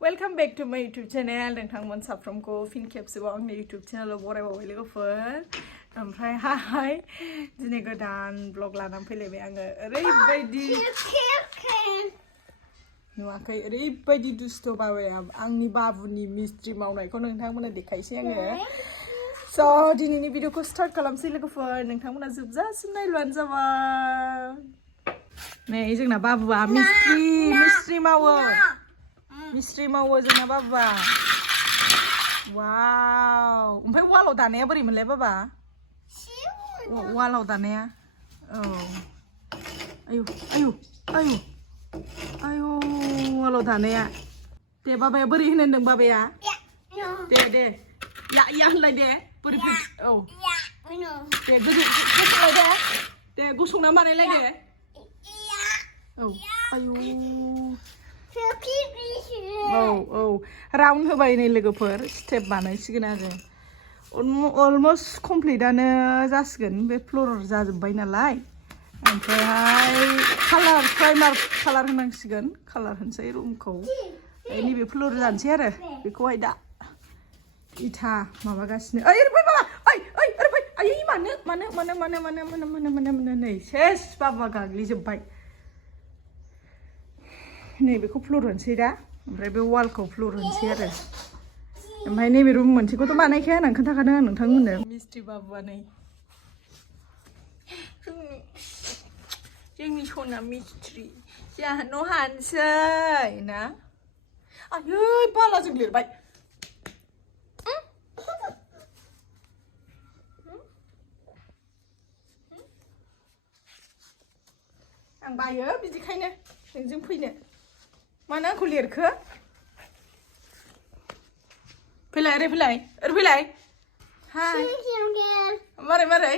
Welcome back to my YouTube channel. Nwngtangmwn Saprwmkwobw फिन खेबसेबाव आंनि YouTube channel बरायबावबाय लोगोफोर ओमफ्राय हाय दिनै गोदान ब्लग लानानै फैलायबाय आङो ओरैबायदि नुवाखै ओरैबायदि दुस्ट' बाबाया आंनि बाबुनि मिस्ट्रि मावनायखौ नोंथांमोननो देखायसै आङो स' दिनैनि भिडिअखौ स्टार्ट खालामसै लोगोफोर नोंथांमोना जोबजासिम नायब्लानो जाबाय नै जोंना बाबुआ मिस्ट्रि मावो मिस्ट्रि मावो जोंना बाबुआ वाव ओमफ्राय वालाव दानाया बोरै मोनलाय बाबा वालाव दानाया औ आयु आयु आयु आयु वालाव दानाया दे बाबाया बोरै होनो होनदों बाबाया दे या होनलाय दे बोरै औ दे गसंलाय दे गसंना बानायलाय दे औ आयु औ राउन्ड होबाय नै लोगोफोर स्टेप बानायसिगोन आरो अलमस्ट कमप्लिटआनो जासिगोन बे फ्लोर जाजोब्बाय नालाय ओमफ्रायहाय प्राइमार कालार होनांसिगोन कालार होनसै रुमखौ नैबे फ्लोर जानोसै आरो बेखौहाय दा इथा माबागासिनो ओइ ओरै बाबा ओइ ओरै आयै मानो नै सेस बाबा गाग्लिजोब्बाय नैबेखौ फ्लोर होनसै दा ओमफ्राय बे वालखौ फ्लोर होनसै आरो ओमफ्राय नैबे रुम मोनसेखौथ' बानायखाया होननानै खोन्थाखादों आं नोंथांमोननो मिस्ट्रि बाबुआ नै जोंनि सना मिस्ट्रि जोंहा न' हानसै ना आयै बालाजों लिरबाय आं बायो बिदिखायनो नोंजों फैनो मानो आंखौ लिरखो फैलाय ओरै फैलाय हाय मारै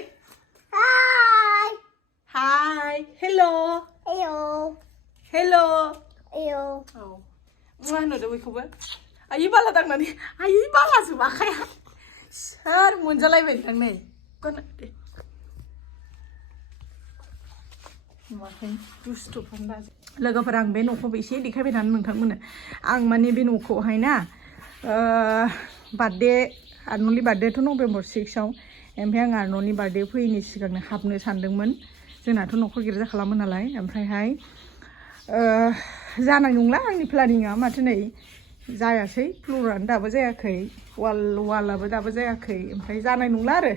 हाय हेल' औ मा होनहरदो बयखौबो आयै बाला दांनानै आयै बालाजों आखाया सोर मोनजालायबाय नोंथां नै दे लोगोफोर आं बे न'खौबो एसे देखायबाय थानो नोंथांमोननो आं माने बे न'खौहाय ना बार्थडे आर्नलि बार्थडेथ' नभेम्बर 6आव ओमफ्राय आं आर्नलनि बार्थडे फैयैनि सिगांनो हाबनो सानदोंमोन जोंनाथ' न'खर गिर्जा खालामो नालाय ओमफ्रायहाय जानाय नंला आंनि प्लानिंआ माथो नै जायासै फ्लोरानो दाबो जायाखै वालाबो दाबो जायाखै ओमफ्राय जानाय नंला आरो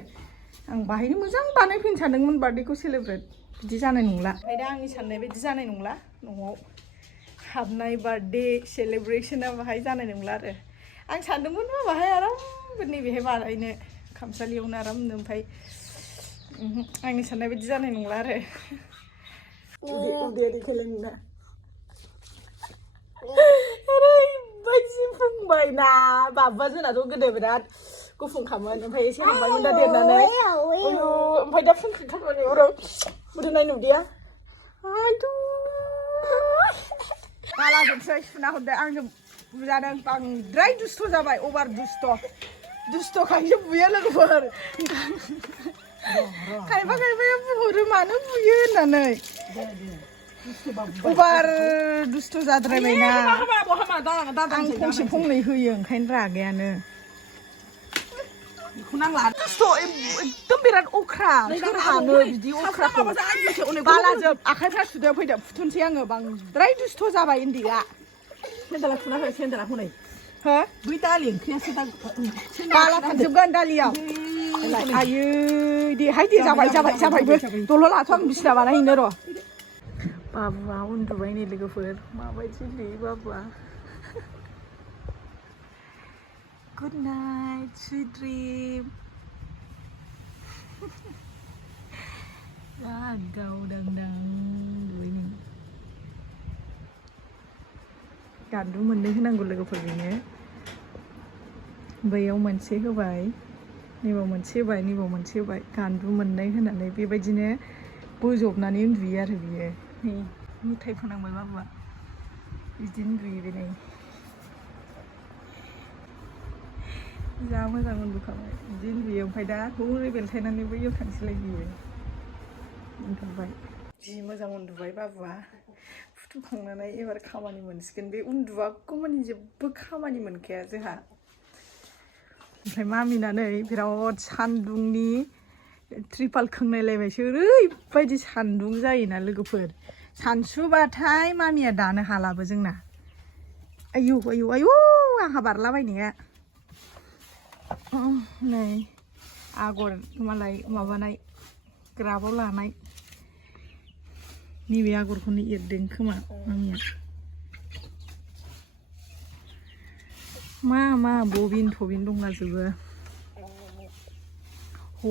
आं बाहायनो मोजां बानायफैनो सानदोंमोन बार्थडेखौ सेलेब्रेट बिदि जानाय नंला ओमफ्राय दा आंनि साननाय बायदि जानाय नंला न'आव हाबनाय बार्थडे सेलेब्रेसना बाहाय जानाय नंला आरो आं सानदोंमोन बाहाय आराम नैबेहाय बानायनो खामसालियावनो आरामनो ओमफ्राय आंनि साननाय बायदि जानाय नंला आरो उदै खेलेंना ओरैबायदि बुंबाय ना बाबुआ जोंनाथ' गोदो बिराद गुफुंखामोन ओमफ्राय एसे हांबायमोन दा देरनानै ओमफ्राय दा फुंखांथारबाय उराव मोदोमनाय नुदिया बालाजोंसो सुना हरदो आंजों बुजादों बांद्राय दुस्थ' जाबाय अभार दुस्थ'खायसो बुयो लोगोफोर खायफाया बुहरो मानो बुयो होननानै अभार दुस्थ' जाद्रायबायना आं फंसे फंनै होयो ओंखायनो रागायानो एकदम बिराद अख्रा सोर हानो बिदि अख्राखौ बालाजों आखाइफ्रा सुदो फैदो फुथुनसै आङो बांद्राय दुस्थ' जाबाय उन्दैया सेन्देला थुना हो सेन्देला हनै हो बै दालि ओंख्रियासो दा बाला थांजोबगोन दालियाव आयै देहाय दे जाबायबो दल' लाथ' आं बिसिना बानायहैनो र' बाबुआ उन्दुबाय नै लोगोफोर माबायदि उन्दुयो बाबुआ Good night, sweet dream. Gaudang duwini. Gandu मोननै होनांगौ लोगोफोरनो बैयाव मोनसे होबाय नैबाव मोनसे होबाय गान्दु मोननै होनानै बेबायदिनो बोजबनानै उन्दुयो आरो बियो नै मेथाइ फोनांबाय बाबुआ बिदिनो उन्दुयो बे नै जा मोजां उन्दुखाबाय बिदि उन्दुयो ओमफ्राय दा हरै बेलथायनानै बैयाव थांसैलाय बियो उन्दुबाय जि मोजां उन्दुबाय बाबुआ फुखांनानै एबार खामानि मोनसिगोन बे उन्दुवागौमानि जेबो खामानि मोनखाया जोंहा ओमफ्राय मामिना नै बिराद सान्दुंनि त्रिपाल खोंनायलायबायसो ओरैबायदि सान्दुं जायोना लोगोफोर सानसुबाथाय मामिया दानो हालाबो जोंना आयौ आयौ आयौ आंहा बारलाबायनाया नै आगर मालाय माबानाय ग्राबाव लानाय नैबे आगरखौनो एरदों खोमा मामिया मा बबिन थबिन दंलाजोबो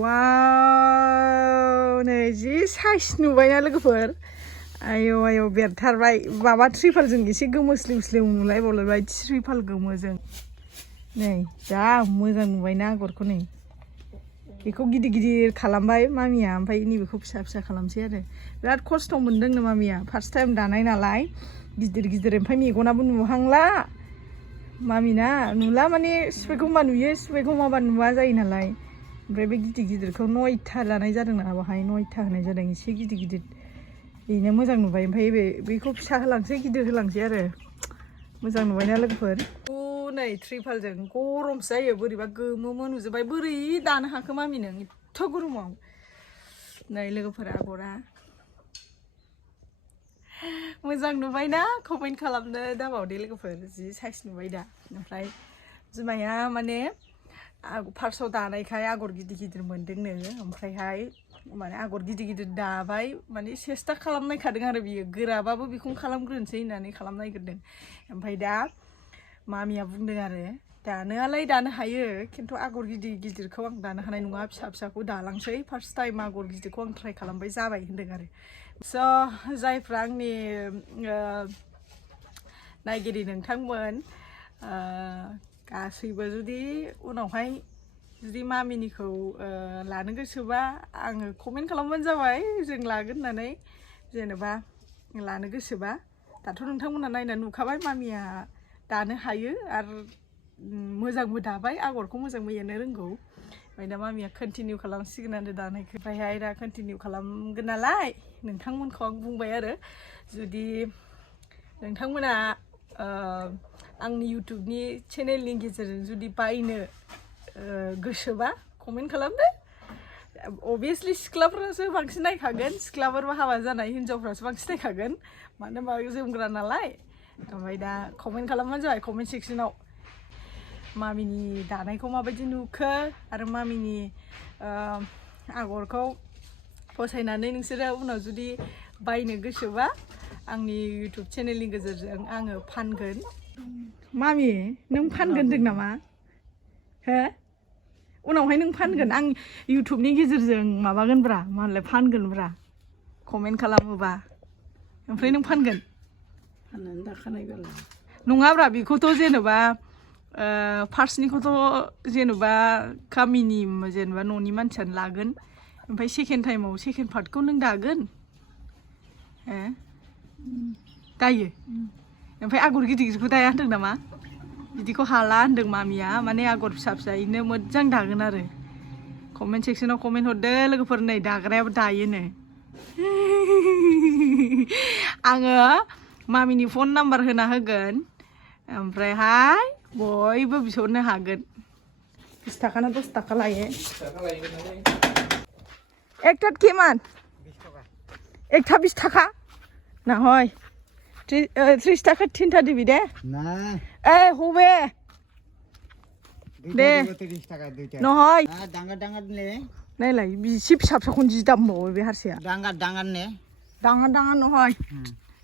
वाव नै जि साइज नुबायना लोगोफोर आयौ आयौ बेरथारबाय माबा त्रिपालजों एसे गोमोस्लिउ स्लिउ नुलायबावलायबाय त्रिपाल गोमोजों नै जा मोजां नुबायना आगरखौ नै बेखौ गिदिर गिदिर खालामबाय मामिया ओमफ्राय नैबेखौ फिसा फिसा खालामसै आरो बिराद खस्थ' मोनदोंनो मामिया फार्स्ट टाइम दानाय नालाय गिदिर गिदिर ओमफ्राय मेगनाबो नुहांला मामिना नुला माने सिबायखौ मा नुयो सिबायखौ माबा नुवा जायो नालाय ओमफ्राय बे गिदिर गिदिरखौ 9था लानाय जादों ना बाहाय 9था होनाय जादों एसे गिदिर गिदिर बेनो मोजां नुबाय ओमफ्राय बेखौ फिसा होलांसै गिदिर होलांसै आरो मोजां नुबायना लोगोफोर नै त्रिपालजों गरमसो जायो बोरैबा गोमो नुजोबबाय बोरै दानो हाखो मामि नों एथ' गरमाव नै लोगोफोर आगरा मोजां नुबायना कमेन्ट खालामनो दाबावदे लोगोफोर जि साइज नुबाय दा ओमफ्राय जुमाया माने फार्स्टआव दानायखाय आगर गिदिर गिदिर मोनदोंनो ओमफ्रायहाय माने आगर गिदिर गिदिर दाबाय माने सेस्था खालामनायखादों आरो बियो गोराबाबो बेखौनो खालामग्रोनोसै होननानै खालामनायग्रोदों ओमफ्राय दा मामिया बुंदों आरो दानोआलाय दानो हायो खिन्थु आगर गिदिर गिदिरखौ आं दानो हानाय नङा फिसा फिसाखौ दालांसै फार्स्ट टाइम आगर गिदिरखौ आं ट्राइ खालामबाय जाबाय होनदों आरो स' जायफ्रा आंनि नायगिरि नोंथांमोन गासैबो जुदि उनावहाय जुदि मामिनिखौ लानो गोसोबा आङो कमेन्ट खालामबानो जाबाय जों लागोन होननानै जेनेबा लानो गोसोबा दाथ' नोंथांमोना नायनानै नुखाबाय मामिया दानो हायो आरो मोजांबो दाबाय आगरखौ मोजांबो एरनो रोंगौ ओमफ्राय दा मामिया कन्टिनिउ खालामसिगोन आरो दानायखौ ओमफ्रायहाय दा कन्टिनिउ खालामगोन नालाय नोंथांमोनखौ आं बुंबाय आरो जुदि नोंथांमोना आंनि इउटुबनि चेनेलनि गेजेरजों जुदि बायनो गोसोबा कमेन्ट खालामदो अभियासलि सिख्लाफोरासो बांसिन नायखागोन सिख्लाफोर हाबा जानाय हिन्जावफ्रासो बांसिन नायखागोन मानो होनबा जोमग्रा नालाय ओमफ्राय दा कमेन्ट खालामबानो जाबाय कमेन्ट सेक्सनाव मामिनि दानायखौ माबायदि नुखो आरो मामिनि आगरखौ फसायनानै नोंसोरो उनाव जुदि बायनो गोसोबा आंनि इउटुब चेनेलनि गेजेरजों आङो फानगोन मामि नों फानगोन होनदों नामा हो उनावहाय नों फानगोन आं इउटुबनि गेजेरजों माबागोनब्रा मा होनलाय फानगोनब्रा कमेन्ट खालामोबा ओमफ्राय नों फानगोन फाननानै दाखानाय नङाब्रा बेखौथ' जेनेबा फार्स्टनिखौथ' जेनेबा गामिनि जेनेबा न'नि मानसियानो लागोन ओमफ्राय सेकेन्ड टाइमाव सेकेन्ड पार्टखौ नों दागोन दायो ओमफ्राय आगर गिदिर गिदिरखौ दाया होनदों नामा बिदिखौ हाला होनदों मामिया माने आगर फिसा फिसायैनो मोजां दागोन आरो कमेन्ट सेक्सनाव कमेन्ट हरदो लोगोफोर नै दाग्रायाबो दायोनो आङो मामिनि फन नाम्बार होना होगोन ओमफ्रायहाय बयबो बिहरनो हागोन 20 टाका ना 10 टाका लायो एकटात किमान 20 टाका ना হয় 30 টাকা 3টা দিবি দে না এই হবে দে 30 টাকা দুইটা নহয় ডাঙ্গার ডাঙ্গার নে নাইলাই বিসি फिसा फिसाखौनो जि दाम बावो बे हारसिया डाঙ্गार डाঙ্गार নে डाঙ্गार डाঙ্गार নহয়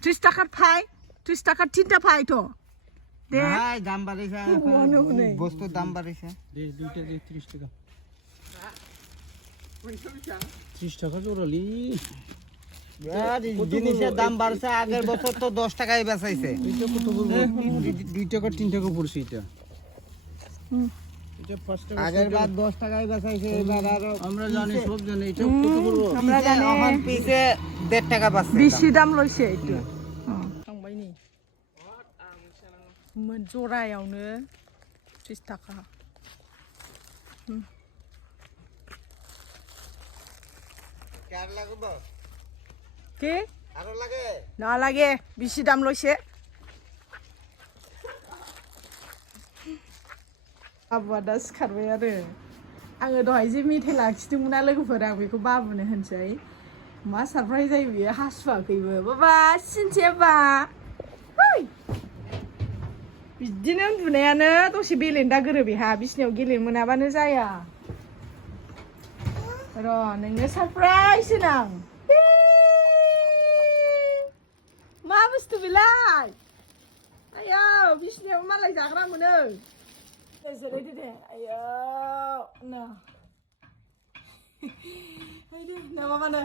30 টাকার ফাই 30 টাকার 3টা ফাই তো দে ভাই দাম বাড়িছে বস্তুর দাম বাড়িছে দে দুইটা দে 30 টাকা 30 টাকা জোরালি জিনিসের দাম বাড়ছে আগের বছর তো 10 টাকায় বেচাইছে এটা কত বলবো 2 টাকা 3 টাকা পড়ছে এটা এটা ফার্স্ট আগের বার 10 টাকায় বেচাইছে এবার আর আমরা জানি সব জানি এটা কত বলবো আমরা জানি এখন পিছে 1.5 টাকা পাচ্ছে বেশি দাম লইছে এটা थांबाय नि मोन जरायावनो 30 টাকা কেয়ার লাগবো के नालागे बिसि दामल'से बाबुआ दा सिखारबाय आरो आङो दहाय जे मेथाइ लाखिदोंमोन ना लोगोफोर आं बेखौ बाबुनो होनसै मा सारप्राइज जायो बियो हासुवाखैबो बाबा सिनसेबा बिदिनो उन्दुनायानो दसे बेलेन्दा गोरो बेहा बिसिनायाव गेलेनो मोनाबानो जाया र' नोंनो सारप्राइज होनां मा बुस्थु बेलाय आयौ बिसिनायाव मालाय जाग्रा मोनो जिरायदो दे आयौ ना फैदो ना माबानो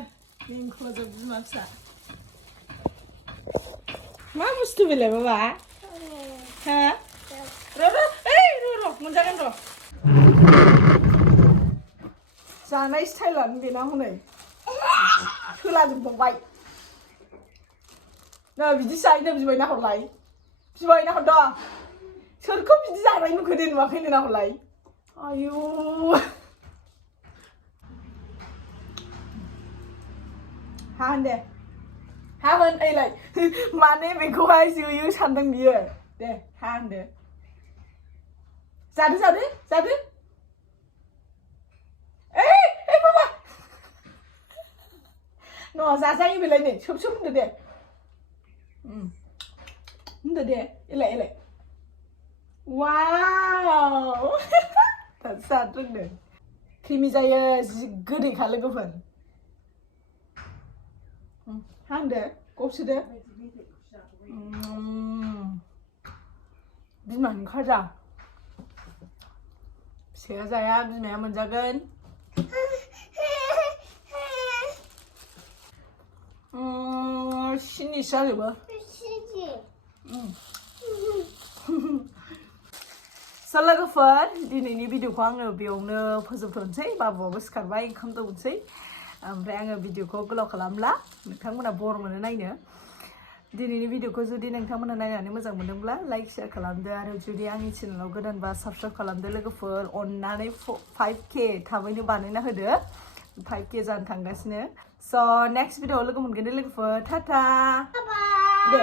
लिंख'जोब बिमा फिसा मा बुस्थु बेलाय बाबा हा र' मोनजागोन र' जानाय स्टाइलानो बेना हनै सोलाजोबबावबाय ना बिदि जायोना बिमायना हरलाय बिमायना हरद' सोरखौ बिदि जानाय नुखो दे नुवाखै नोंना हरलाय आयु हा होन दे हा होन ओइलाय माने बेखौहाय जोयो सानदों बियो दे हा होनदो जादो ए बाबा न' जाजायो बेलाय नै सोब होनदो दे होनदो दे एलाय वाव दासो जानो रोंदों क्रिमि जायो जि गोदैखा लोगोफोर हा होनदो गबसोदो बिमानि खाजा फिसाया जाया बिमाया मोनजागोन सिनिसो जाजोबो स' लोगोफोर दिनैनि भिडिअखौ आङो बेयावनो फोजोबथ'नोसै बाबुआबो सिखारबाय ओंखाम दौनोसै ओमफ्राय आङो भिडिअखौ गोलाव खालामला नोंथांमोना बर मोनो नायनो दिनैनि भिडिअखौ जुदि नोंथांमोना नायनानै मोजां मोनदोंब्ला लाइक शेयार खालामदो आरो जुदि आंनि चेनेलाव गोदानबा साबस्क्राइब खालामदो लोगोफोर अननानै 5K थाबैनो बानायना होदो 5K जानो थांगासिनो स' नेक्स्ट भिडिअआव लोगो मोनगोन दे लोगोफोर टाटा दे